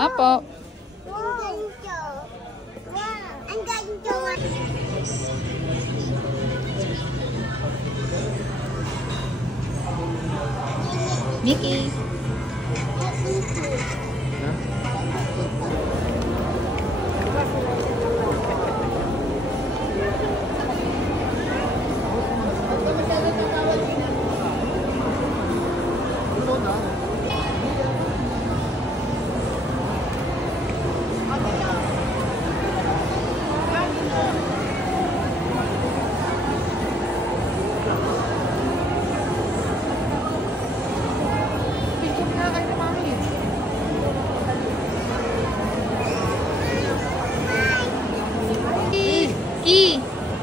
Apo. Mickey.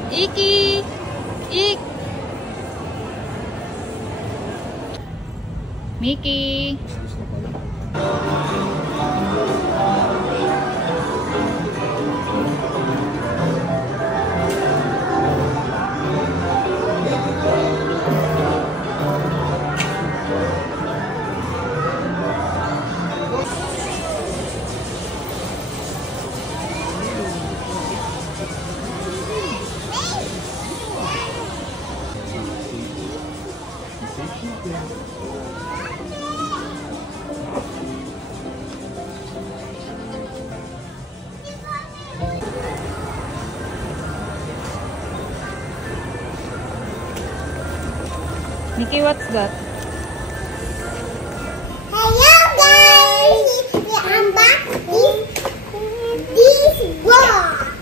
Iki. Ik. Mickey. Mickey, what's that? Hello guys! I'm back with this box.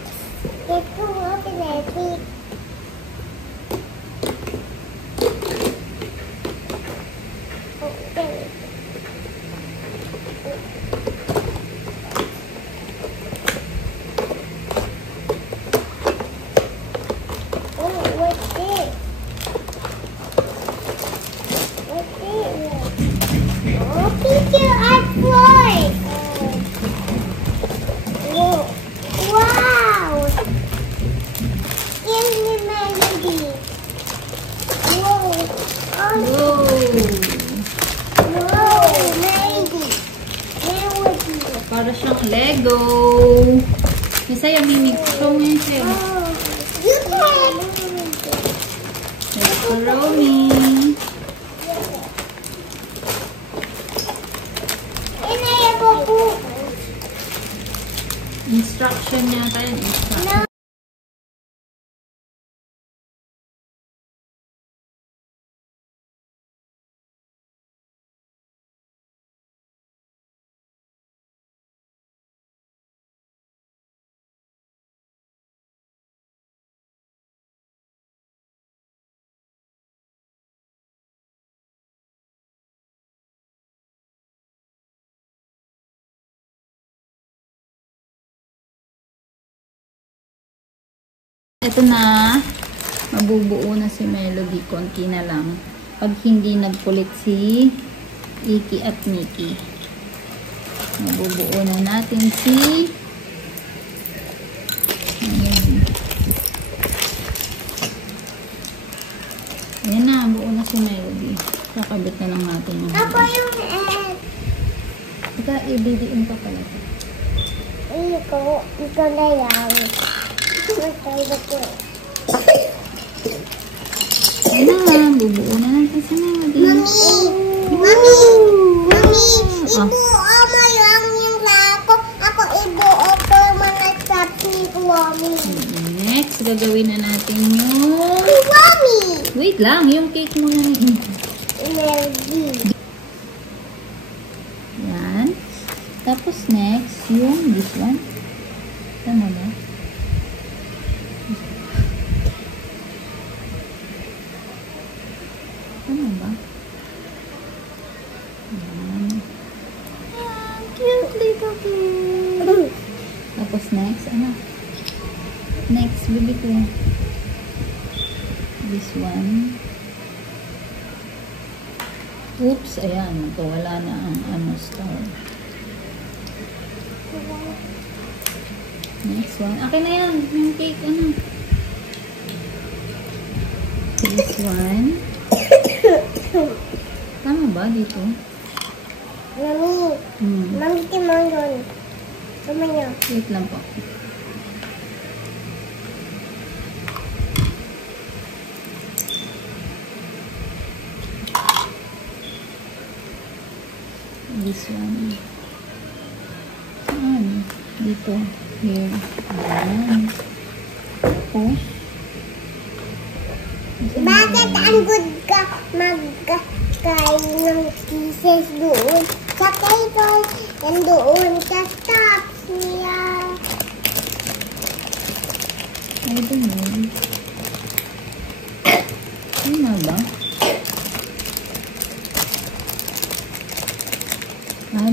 Let's go open it. Okay. Oh, what's this? Oh, picture art boy! Whoa. Wow! Here's the melody. Whoa! Oh. Whoa! Melody. Melody. Para siyang Lego. Masaya, Mimi. Show mo yun siya. Oh. You can. Macaroni. Instruction niya tayo. Instruction. Ito na, mabubuo na si Melody. Konti na lang. Pag hindi nagkulit si Iki at Mickey. Mabubuo na natin si Melody. Ayan na, buo na si Melody. Kakabit na lang natin yung Ako yung egg. Ika, ibidiin pa pala. Ito na yan. Ayan na, bubuo na natin si Melody. Mami! Ibuo mo lang yung lako. Ako ibuo ko yung mga chopstick, Mami. Next, gagawin na natin yung... Mami! Wait lang, yung cake muna na. Melody. Yan. Tapos next, yung this one. Tama ba? Tama ba? Yan. Cute little cake. Tapos next, ano? Next, baby ko. This one. Oops, ayan. Magkawala na ang ano star. Next one. Akin na yan. Yung cake, ano. This one. Tama ba dito? Mami. Mami, timang yun. Tumayo. Wait lang po. This one. Saan? Dito. Here. Ayan. Oh. Bakit ang good ka magkakain ng kisses doon sa table and doon sa tops niya? I don't know. Tama ba?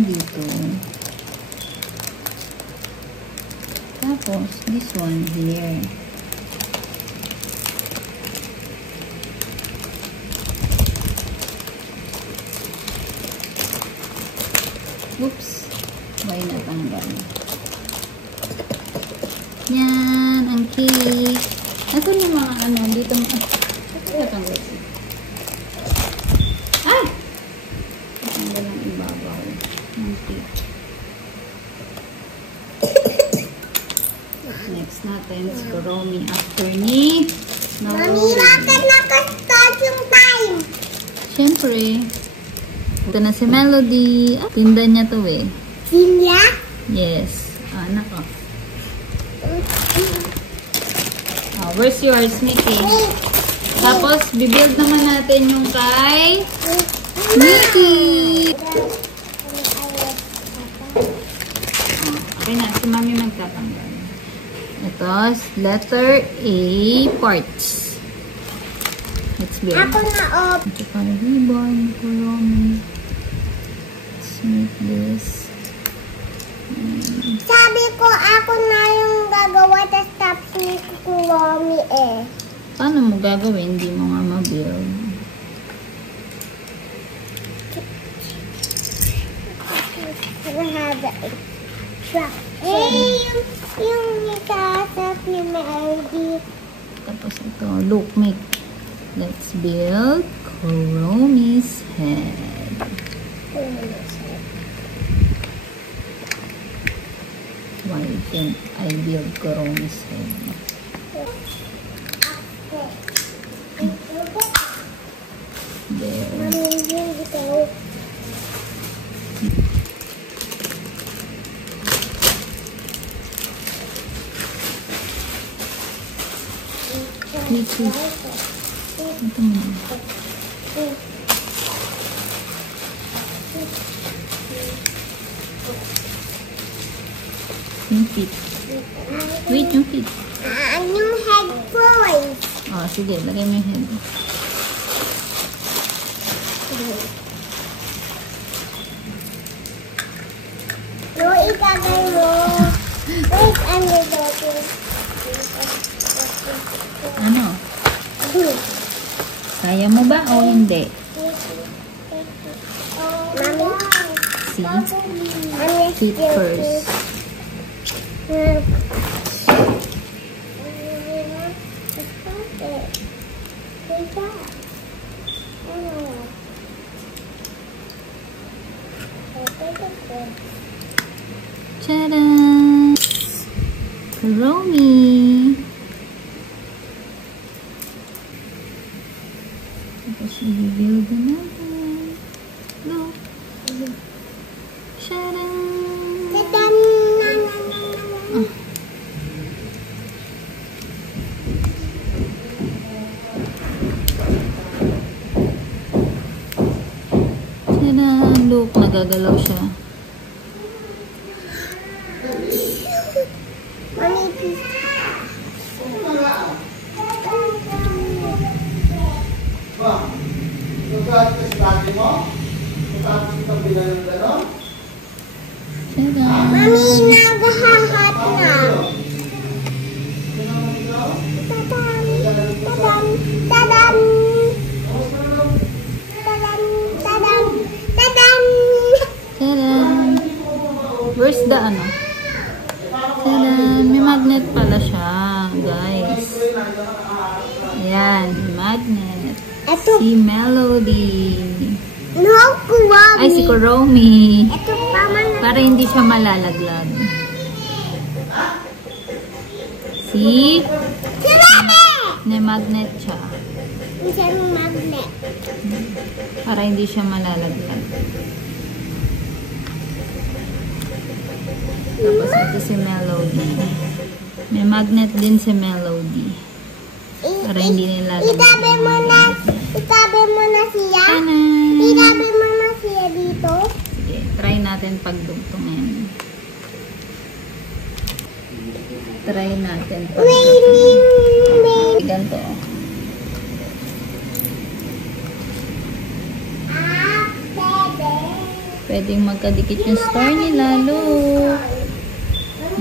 Dito. Tapos, this one here. Oops. May natanggal. Yan, ang cake. Ito yung mga ano, dito mga... Natanggal. Ay! Natanggal ang ibabaw. Ang cake. Next natin, si Kuromi after ni... Mami, bakit nakastart yung time? Siyempre. Ito na si Melody. Tinda niya to eh. Silya? Yes. Anak ko. Where's yours, Mickey? Tapos, bibuild naman natin yung kay Mickey. Okay na, si Mami magtatanggal. Ito, letter A parts. Let's build. Ako na op. Ito pa ribbon, Kuromi. Let's make this. Sabi ko, ako na yung gagawa sa stops ni Kuromi eh. Paano mo gagawin? Hindi mo nga ma-build. Mahaba extra. Yung itasap ni Melody. Tapos ito, look, make. Let's build Kuromi's head. Why can't I build Kuromi's head? There. Mami, yun ito. Mickey. Ito mo. Yung feet. Wait, yung feet. Yung headphones. Oh, sige. Lagay mo yung head. No, ikagay mo. Wait, ano dito? Ano? Kaya mo ba o hindi? Mami? See? Feet first. Tada! Kuromi! Tapos i-build na natin. Look! Tada! Ah. Tada! Look! Nagagalaw siya. Tada! Mami, naghahat na. Tadam! Tadam! Tadam! Tadam! Tadam! Tadam! Tada! Where's the ano? Tada! May magnet pala siya, guys. Ayan, magnet. Ito. Si Melody. No, Kuwami. Ay, si Kuromi. Ito pa man. Para hindi siya malalaglag. Si Bebe! na magnet siya. Isang magnet. Para hindi siya malalaglag. Tapos ito si Melody. May magnet din si Melody. Para hindi nilalaglag. Itabi mo na siya. Tanan! Itabi mo na siya dito. Sige, try natin pagdugtungin. Try natin pagdugtungin. Ganito. Bebe. Pwedeng magkadikit yung star nila. Look.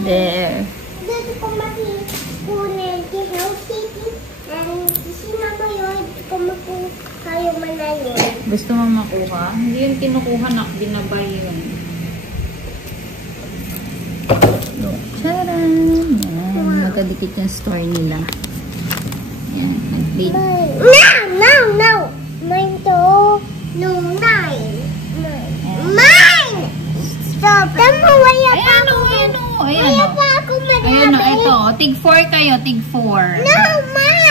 There. Dito ko makukunin si Hello Kitty. And sinama yun. Dito ko kayo man na yun. Gusto mo makuha? Hindi yun kinukuha na. Binabay yun. Look. Charan! Yan. Magkadikit yung star nila. Yan. Mag-play. No! Mine to. No, mine. Mine! Stop. Tama, wala pa Ayan ako. o, ayan o. Ayan Wala o. pa ako Ayan o, madami. ito. Tig 4 kayo, tig 4. No, mine!